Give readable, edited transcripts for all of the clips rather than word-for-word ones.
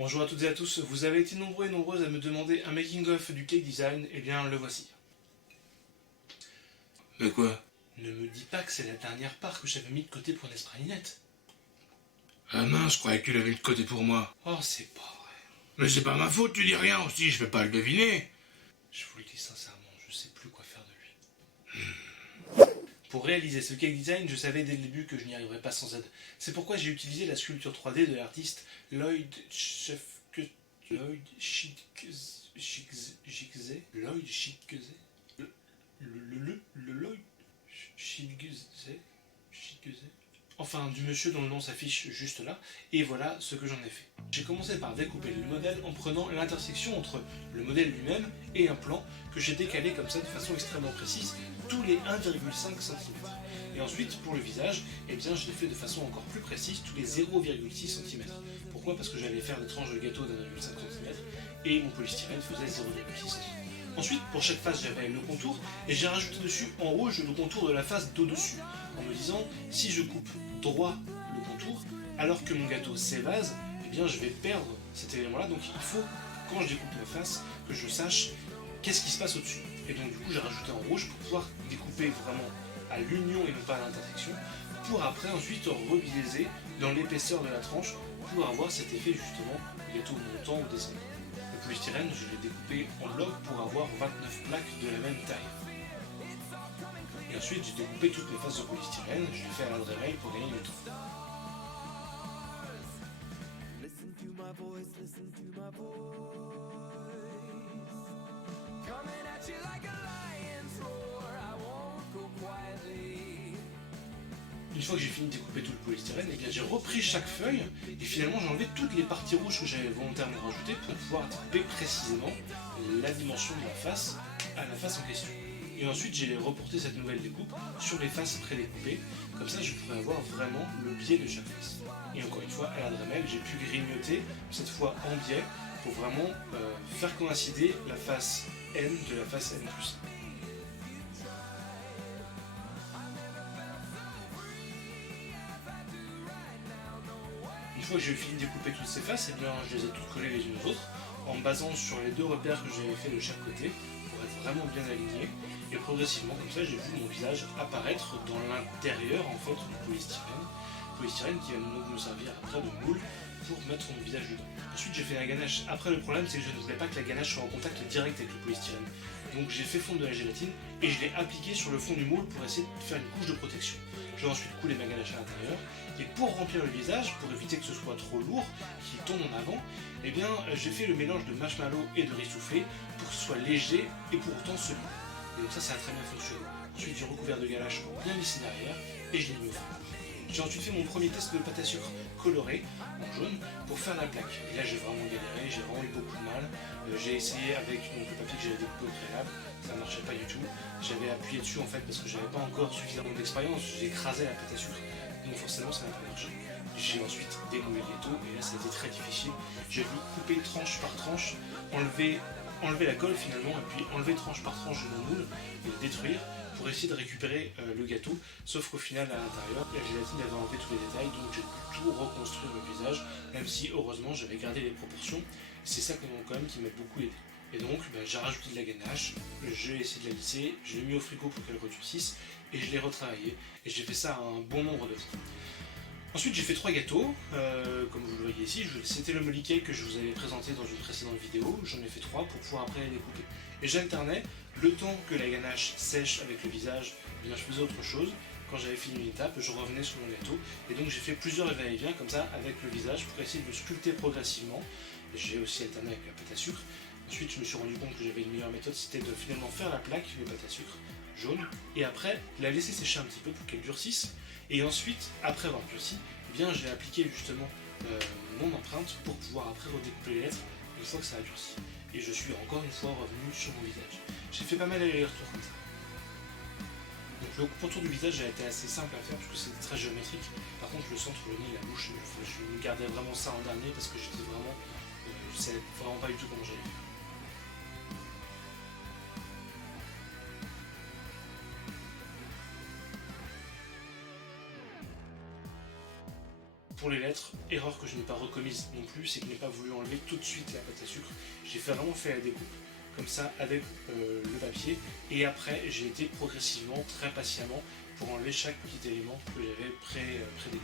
Bonjour à toutes et à tous, vous avez été nombreux et nombreuses à me demander un making-of du cake design, et bien le voici. Mais quoi? Ne me dis pas que c'est la dernière part que j'avais mis de côté pour Nespresso. Ah mince, je croyais que tu l'avais mis de côté pour moi. Oh, c'est pas vrai. Mais c'est pas ma faute, tu dis rien aussi, je vais pas le deviner. Je vous le dis sincèrement, je sais plus quoi faire de lui. Pour réaliser ce cake design, je savais dès le début que je n'y arriverais pas sans aide. C'est pourquoi j'ai utilisé la sculpture 3D de l'artiste Lloyd Schickze. Lloyd Schickze. Lloyd Schickze. Enfin, du monsieur dont le nom s'affiche juste là, et voilà ce que j'en ai fait. J'ai commencé par découper le modèle en prenant l'intersection entre le modèle lui-même et un plan que j'ai décalé comme ça de façon extrêmement précise, tous les 1,5 cm. Et ensuite, pour le visage, eh bien, je l'ai fait de façon encore plus précise, tous les 0,6 cm. Pourquoi? Parce que j'allais faire des tranches de gâteau d'1,5 cm, et mon polystyrène faisait 0,6 cm. Ensuite, pour chaque face, j'avais le contour, et j'ai rajouté dessus en rouge le contour de la face d'au-dessus, en me disant, si je coupe droit le contour, alors que mon gâteau s'évase, eh bien je vais perdre cet élément-là. Donc il faut, quand je découpe la face, que je sache qu'est-ce qui se passe au-dessus. Et donc du coup j'ai rajouté en rouge pour pouvoir découper vraiment à l'union et non pas à l'intersection, pour après ensuite rebiaiser dans l'épaisseur de la tranche pour avoir cet effet justement gâteau montant ou descendant. Le polystyrène, je l'ai découpé en blocs pour avoir 29 plaques de la même taille. Et ensuite, j'ai découpé toutes mes faces de polystyrène, je l'ai fait à la Dremel pour gagner du temps. Une fois que j'ai fini de découper tout le polystyrène, eh bien j'ai repris chaque feuille et finalement j'ai enlevé toutes les parties rouges que j'avais volontairement rajoutées pour pouvoir découper précisément la dimension de la face à la face en question. Et ensuite j'ai reporté cette nouvelle découpe sur les faces pré-découpées, comme ça je pourrais avoir vraiment le biais de chaque face. Et encore une fois, à la Dremel, j'ai pu grignoter, cette fois en biais, pour vraiment faire coïncider la face N de la face N+1. Une fois que j'ai fini de découper toutes ces faces, eh bien, je les ai toutes collées les unes aux autres, en me basant sur les deux repères que j'avais fait de chaque côté, pour être vraiment bien aligné. Et progressivement, comme ça, j'ai vu mon visage apparaître dans l'intérieur en fait du polystyrène qui va donc me servir après de moule pour mettre mon visage dedans. Ensuite, j'ai fait la ganache. Après, le problème, c'est que je ne voulais pas que la ganache soit en contact direct avec le polystyrène. Donc, j'ai fait fondre de la gélatine et je l'ai appliquée sur le fond du moule pour essayer de faire une couche de protection. J'ai ensuite coulé ma ganache à l'intérieur et pour remplir le visage, pour éviter que ce soit trop lourd, qu'il tombe en avant, eh bien, j'ai fait le mélange de marshmallow et de riz soufflé pour que ce soit léger et pour autant solide. Et donc ça a très bien fonctionné. Ensuite, j'ai recouvert de ganache pour bien lisser derrière et je l'ai mis au four. J'ai ensuite fait mon premier test de pâte à sucre colorée en jaune pour faire la plaque. Et là, j'ai vraiment galéré, j'ai vraiment eu beaucoup de mal. J'ai essayé avec le papier que j'avais découpé au préalable, ça ne marchait pas du tout. J'avais appuyé dessus en fait parce que je n'avais pas encore suffisamment d'expérience, j'ai écrasé la pâte à sucre, donc forcément ça n'a pas marché. J'ai ensuite démoulé le gâteau et là ça a été très difficile. J'ai dû couper tranche par tranche, enlever la colle finalement et puis enlever tranche par tranche de mon moule et le détruire pour essayer de récupérer le gâteau, sauf qu'au final à l'intérieur la gélatine avait enlevé tous les détails, donc j'ai pu tout reconstruire le visage, même si heureusement j'avais gardé les proportions. C'est ça quand même qui m'a beaucoup aidé. Et donc j'ai rajouté de la ganache, j'ai essayé de la lisser, je l'ai mis au frigo pour qu'elle redurcisse et je l'ai retravaillé et j'ai fait ça à un bon nombre de fois. Ensuite j'ai fait 3 gâteaux, comme vous le voyez ici, c'était le molly cake que je vous avais présenté dans une précédente vidéo, j'en ai fait 3 pour pouvoir après les découper. Et j'alternais, le temps que la ganache sèche avec le visage, eh bien, je faisais autre chose. Quand j'avais fini une étape, je revenais sur mon gâteau, et donc j'ai fait plusieurs va-et-vient comme ça avec le visage pour essayer de le sculpter progressivement. J'ai aussi alterné avec la pâte à sucre. Ensuite je me suis rendu compte que j'avais une meilleure méthode, c'était de finalement faire la plaque, les pâtes à sucre jaune, et après la laisser sécher un petit peu pour qu'elle durcisse. Et ensuite, après avoir durci, eh bien, j'ai appliqué justement mon empreinte pour pouvoir après redécouper les lettres une fois que ça a durci. Et je suis encore une fois revenu sur mon visage. J'ai fait pas mal d'aller-retour comme ça. Donc le contour du visage a été assez simple à faire parce que c'était très géométrique. Par contre le centre, le nez, la bouche, je me gardais vraiment ça en dernier parce que j'étais vraiment... je savais vraiment pas du tout comment j'allais faire. Pour les lettres, erreur que je n'ai pas recommise non plus, c'est que je n'ai pas voulu enlever tout de suite la pâte à sucre. J'ai vraiment fait la découpe comme ça avec le papier, et après j'ai été progressivement, très patiemment, pour enlever chaque petit élément que j'avais pré-découpé.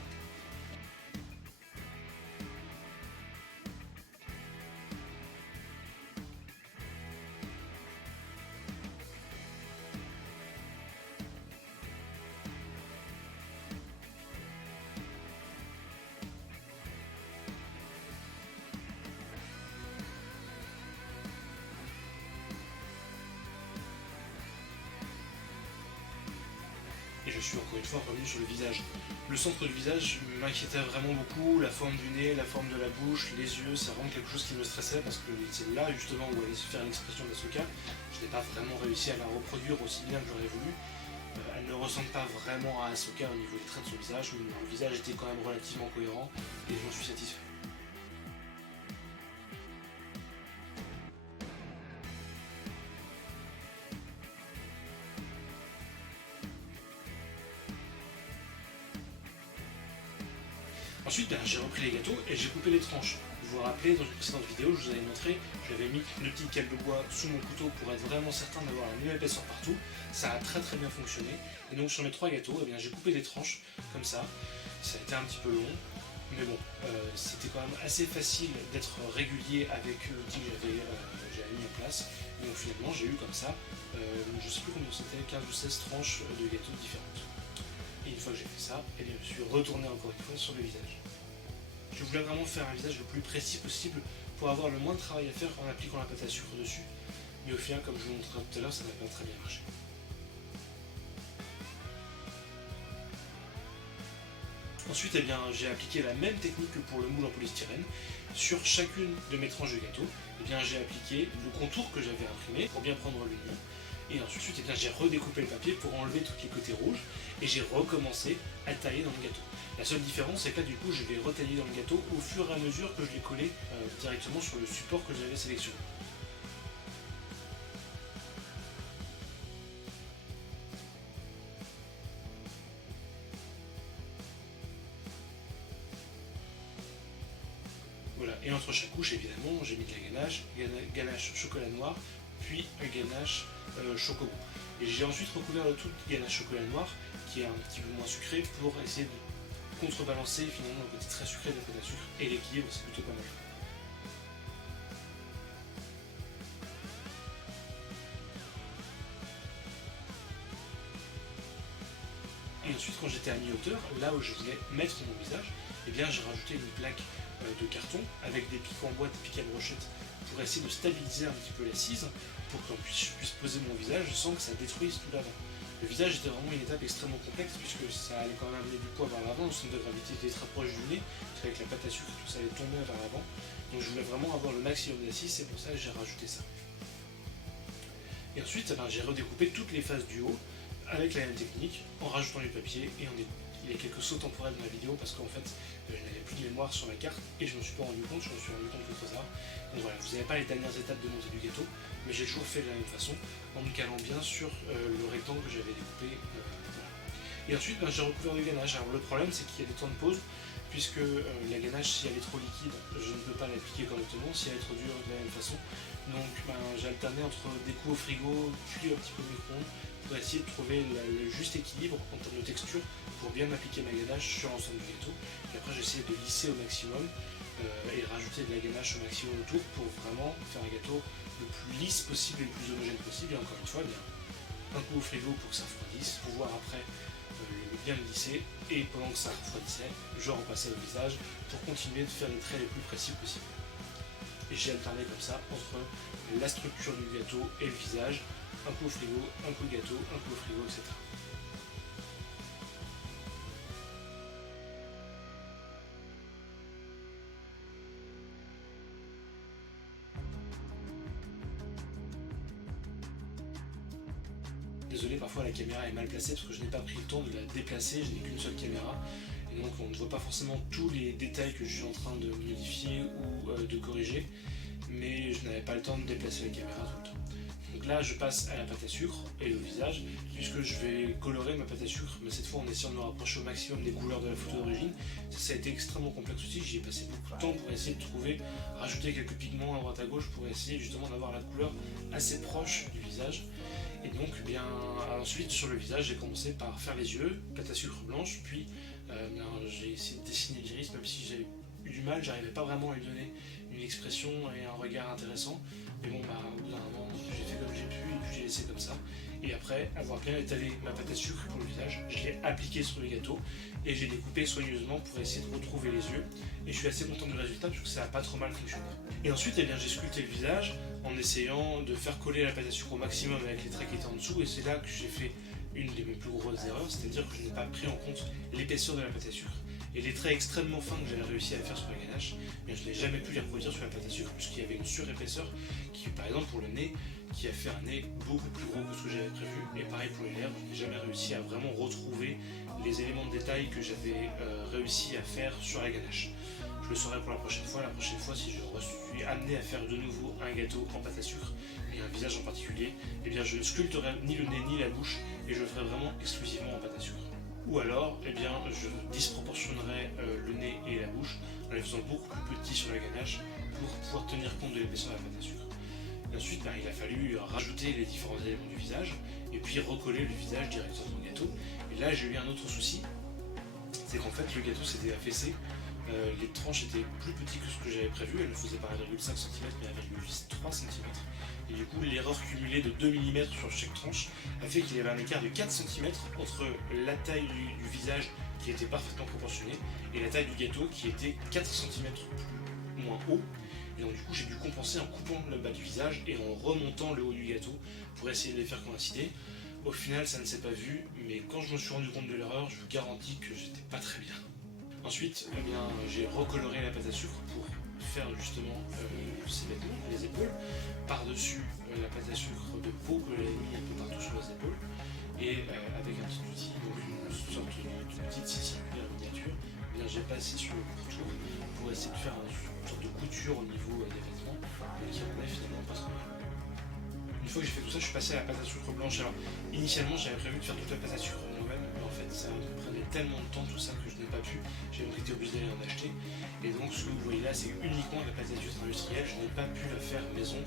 Et je suis encore une fois revenu sur le visage. Le centre du visage m'inquiétait vraiment beaucoup, la forme du nez, la forme de la bouche, les yeux, c'est vraiment quelque chose qui me stressait parce que c'est là justement où allait se faire l'expression d'Ahsoka. Je n'ai pas vraiment réussi à la reproduire aussi bien que j'aurais voulu. Elle ne ressemble pas vraiment à Ahsoka au niveau des traits de son visage, mais le visage était quand même relativement cohérent et j'en suis satisfait. Ensuite, j'ai repris les gâteaux et j'ai coupé les tranches. Vous vous rappelez, dans une précédente vidéo, je vous avais montré, j'avais mis le petit câble de bois sous mon couteau pour être vraiment certain d'avoir la même épaisseur partout. Ça a très très bien fonctionné. Et donc sur mes 3 gâteaux, j'ai coupé des tranches comme ça. Ça a été un petit peu long, mais bon, c'était quand même assez facile d'être régulier avec l'outil que j'avais mis en place. Et donc finalement, j'ai eu comme ça, je sais plus combien c'était, 15 ou 16 tranches de gâteaux différentes. Et une fois que j'ai fait ça, je suis retourné encore une fois sur le visage. Je voulais vraiment faire un visage le plus précis possible pour avoir le moins de travail à faire en appliquant la pâte à sucre dessus. Mais au final, comme je vous montrais tout à l'heure, ça n'a pas très bien marché. Ensuite, j'ai appliqué la même technique que pour le moule en polystyrène. Sur chacune de mes tranches de gâteau, j'ai appliqué le contour que j'avais imprimé pour bien prendre l'union. Et ensuite, j'ai redécoupé le papier pour enlever tous les côtés rouges et j'ai recommencé à tailler dans le gâteau. La seule différence, c'est que là, du coup, je vais retailler dans le gâteau au fur et à mesure que je l'ai collé directement sur le support que j'avais sélectionné. Voilà, et entre chaque couche, évidemment, j'ai mis de la ganache chocolat noir, puis ganache chocobo. Et j'ai ensuite recouvert le tout de ganache chocolat noir, qui est un petit peu moins sucré, pour essayer de contrebalancer finalement le côté très sucré de la pâte à sucre, et l'équilibre, c'est plutôt pas mal. Et ensuite, quand j'étais à mi-hauteur, là où je voulais mettre mon visage, j'ai rajouté une plaque de carton avec des pics en bois, des pics à brochette, pour essayer de stabiliser un petit peu l'assise, pour que je puisse poser mon visage sans que ça détruise tout l'avant. Le visage était vraiment une étape extrêmement complexe, puisque ça allait quand même amener du poids vers l'avant, le centre de gravité était très proche du nez, avec la pâte à sucre, tout ça allait tomber vers l'avant. Donc je voulais vraiment avoir le maximum d'assise, c'est pour ça que j'ai rajouté ça. Et ensuite, j'ai redécoupé toutes les faces du haut, avec la même technique, en rajoutant du papier et en découpant. Il y a quelques sautes temporelles dans la vidéo parce qu'en fait je n'avais plus de mémoire sur la carte et je ne me suis pas rendu compte, je me suis rendu compte plus tard. Donc voilà, vous n'avez pas les dernières étapes de montée du gâteau, mais j'ai toujours fait de la même façon en me calant bien sur le rectangle que j'avais découpé. Voilà. Et ensuite j'ai recouvert de ganache. Alors le problème c'est qu'il y a des temps de pause, puisque la ganache, si elle est trop liquide, je ne peux pas l'appliquer correctement, si elle est trop dure de la même façon. Donc j'ai alterné entre des coups au frigo, puis un petit peu de micro-ondes, pour essayer de trouver le juste équilibre en termes de texture pour bien appliquer ma ganache sur l'ensemble du gâteau. Et après j'ai essayé de lisser au maximum et rajouter de la ganache au maximum autour pour vraiment faire un gâteau le plus lisse possible et le plus homogène possible. Et encore une fois, un coup au frigo pour que ça refroidisse, pouvoir après bien le lisser, et pendant que ça refroidissait, je repassais au visage pour continuer de faire les traits les plus précis possibles. Et j'ai alterné comme ça entre la structure du gâteau et le visage, un coup au frigo, un coup de gâteau, un coup au frigo, etc. Désolé, parfois la caméra est mal placée parce que je n'ai pas pris le temps de la déplacer, je n'ai qu'une seule caméra. Et donc on ne voit pas forcément tous les détails que je suis en train de modifier ou de corriger, mais je n'avais pas le temps de déplacer la caméra tout le temps. Donc là je passe à la pâte à sucre et au visage, puisque je vais colorer ma pâte à sucre, mais cette fois en essayant de me rapprocher au maximum des couleurs de la photo d'origine. Ça a été extrêmement complexe aussi, j'y ai passé beaucoup de temps pour essayer de trouver, rajouter quelques pigments à droite à gauche pour essayer justement d'avoir la couleur assez proche du visage. Et donc bien ensuite sur le visage j'ai commencé par faire les yeux, pâte à sucre blanche, puis j'ai essayé de dessiner l'iris, même si j'ai eu du mal, j'arrivais pas vraiment à lui donner une expression et un regard intéressant. Mais bon, au bout d'un moment, j'ai fait comme j'ai pu et puis j'ai laissé comme ça. Et après avoir bien étalé ma pâte à sucre pour le visage, je l'ai appliquée sur le gâteau et j'ai découpé soigneusement pour essayer de retrouver les yeux. Et je suis assez content du résultat parce que ça a pas trop mal fonctionné. Et ensuite, eh bien, j'ai sculpté le visage en essayant de faire coller la pâte à sucre au maximum avec les traits qui étaient en dessous. Et c'est là que j'ai fait une de mes plus grosses erreurs, c'est-à-dire que je n'ai pas pris en compte l'épaisseur de la pâte à sucre. Et les traits extrêmement fins que j'avais réussi à faire sur la ganache, mais je n'ai jamais pu les reproduire sur la pâte à sucre puisqu'il y avait une surépaisseur qui, par exemple pour le nez, qui a fait un nez beaucoup plus gros que ce que j'avais prévu. Et pareil pour les lèvres, je n'ai jamais réussi à vraiment retrouver les éléments de détail que j'avais réussi à faire sur la ganache. Je le saurai pour la prochaine fois. La prochaine fois, si je suis amené à faire de nouveau un gâteau en pâte à sucre et un visage en particulier, eh bien je ne sculpterai ni le nez ni la bouche et je le ferai vraiment exclusivement en pâte à sucre. Ou alors, eh bien, je disproportionnerai le nez et la bouche en les faisant beaucoup plus petits sur la ganache pour pouvoir tenir compte de l'épaisseur de la pâte à sucre. Et ensuite, il a fallu rajouter les différents éléments du visage et puis recoller le visage directement au gâteau. Et là, j'ai eu un autre souci, c'est qu'en fait, le gâteau s'était affaissé. Les tranches étaient plus petites que ce que j'avais prévu, elles ne faisaient pas 1,5 cm mais 1,3 cm. Et du coup, l'erreur cumulée de 2 mm sur chaque tranche a fait qu'il y avait un écart de 4 cm entre la taille du visage qui était parfaitement proportionnée et la taille du gâteau qui était 4 cm moins haut. Et donc du coup, j'ai dû compenser en coupant le bas du visage et en remontant le haut du gâteau pour essayer de les faire coïncider. Au final, ça ne s'est pas vu, mais quand je me suis rendu compte de l'erreur, je vous garantis que j'étais pas très bien. Ensuite, eh bien, j'ai recoloré la pâte à sucre pour faire justement ces vêtements, les épaules, par-dessus la pâte à sucre de peau que j'avais mis un peu partout sur les épaules, et avec un petit outil, donc une sorte de petite scie circulaire miniature, eh bien, j'ai passé sur le pourtour pour essayer de faire une sorte de couture au niveau des vêtements, mais qui en est finalement pas trop mal. Une fois que j'ai fait tout ça, je suis passé à la pâte à sucre blanche. Alors, initialement, j'avais prévu de faire toute la pâte à sucre moi-même, mais en fait, ça me prenait tellement de temps tout ça que je n'ai pas pu. J'ai donc été obligé d'aller en acheter. Et donc, ce que vous voyez là, c'est uniquement la pâte à sucre industrielle. Je n'ai pas pu la faire maison,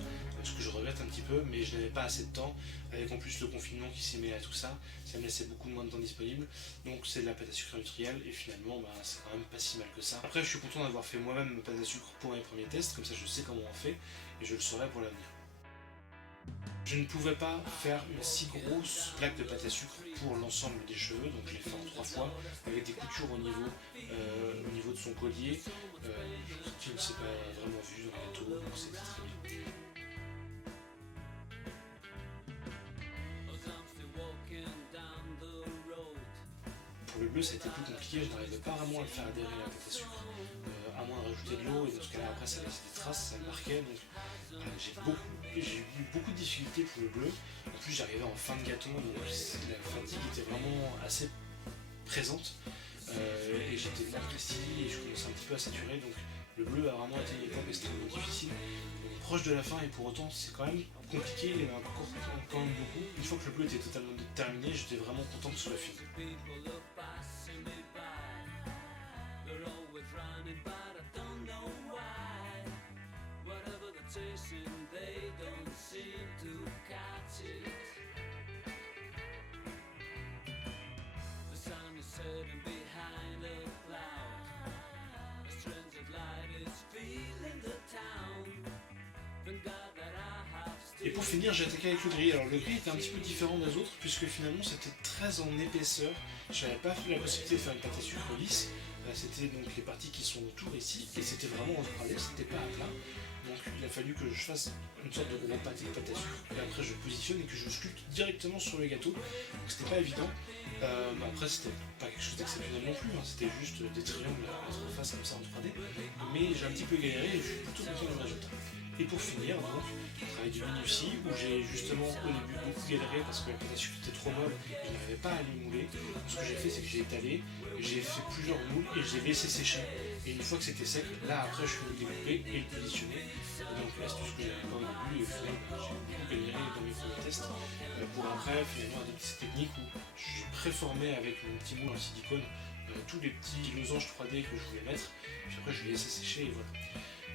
ce que je regrette un petit peu, mais je n'avais pas assez de temps. Avec en plus le confinement qui s'est mêlé à tout ça, ça me laissait beaucoup moins de temps disponible. Donc, c'est de la pâte à sucre industrielle, et finalement, c'est quand même pas si mal que ça. Après, je suis content d'avoir fait moi-même ma pâte à sucre pour mes premiers tests, comme ça je sais comment on fait, et je le saurai pour l'avenir. Je ne pouvais pas faire une si grosse plaque de pâte à sucre pour l'ensemble des cheveux, donc je l'ai fait en 3 fois, avec des coutures au niveau de son collier, qui ne s'est pas vraiment vu dans le gâteau, donc c'était très bien. Pour le bleu, ça a été plus compliqué, je n'arrivais pas vraiment à le faire adhérer à la pâte à sucre, à moins de rajouter de l'eau, et dans ce cas-là, après ça laissait des traces, ça le marquait, donc j'ai eu beaucoup de difficultés pour le bleu. En plus, j'arrivais en fin de gâteau, donc la fatigue était vraiment assez présente, et j'étais mal pressé et je commençais un petit peu à saturer, donc le bleu a vraiment été une étape extrêmement difficile. Donc, proche de la fin, et pour autant, c'est quand même compliqué, il y en a encore quand même beaucoup. Une fois que le bleu était totalement terminé, j'étais vraiment content que ce soit fini. Et pour finir, j'ai attaqué avec le gris. Alors le gris était un petit peu différent des autres puisque finalement c'était très en épaisseur. Je n'avais pas la possibilité de faire une pâte à sucre lisse. C'était donc les parties qui sont autour ici et c'était vraiment en 3D, c'était pas à plat. Donc il a fallu que je fasse une sorte de gros pâté de pâte à sucre et après je positionne et que je sculpte directement sur le gâteau. Donc c'était pas évident. Après c'était pas quelque chose d'exceptionnel non plus, c'était juste des triangles à mettre en face comme ça en 3D. Mais j'ai un petit peu galéré et je suis plutôt content du résultat. Et pour finir, donc, je travaille du minutie où j'ai justement au début beaucoup galéré parce que la pâte à sucre était trop molle et je n'arrivais pas à les mouler. Donc, ce que j'ai fait, c'est que j'ai étalé, j'ai fait plusieurs moules et je les ai laissés sécher. Et une fois que c'était sec, là après je suis venu le découper et le positionner. Donc l'astuce que j'avais pas au début, et au final j'ai beaucoup galéré dans mes premiers tests pour après finalement adopter cette technique où je préformais avec mon petit moule en silicone tous les petits losanges 3D que je voulais mettre, puis après je les laissais sécher et voilà.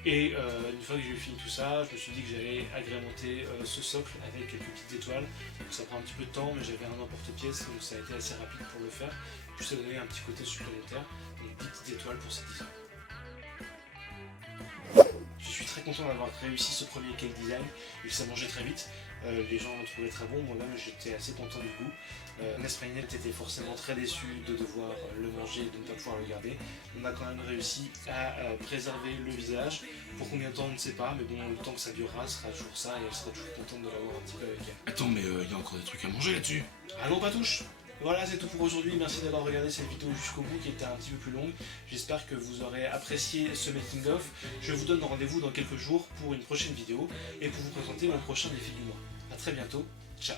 Et une fois que j'ai fini tout ça, je me suis dit que j'allais agrémenter ce socle avec quelques petites étoiles. Donc ça prend un petit peu de temps, mais j'avais un emporte-pièce, donc ça a été assez rapide pour le faire. Puis ça donnait un petit côté supplémentaire, donc 10 petites étoiles pour ces designs. Je suis très content d'avoir réussi ce premier cake design, et ça mangeait très vite. Les gens l'ont trouvé très bon, moi-même j'étais assez content du goût. Nesprenet était forcément très déçu de devoir le manger et de ne pas pouvoir le garder. On a quand même réussi à préserver le visage. Pour combien de temps on ne sait pas, mais bon, le temps que ça durera sera toujours ça et elle sera toujours contente de l'avoir un petit peu avec elle. Attends, mais il y a encore des trucs à manger là-dessus. Allons pas touche. Voilà, c'est tout pour aujourd'hui. Merci d'avoir regardé cette vidéo jusqu'au bout qui était un petit peu plus longue. J'espère que vous aurez apprécié ce making of. Je vous donne rendez-vous dans quelques jours pour une prochaine vidéo et pour vous présenter mon prochain défi du mois. A très bientôt. Ciao.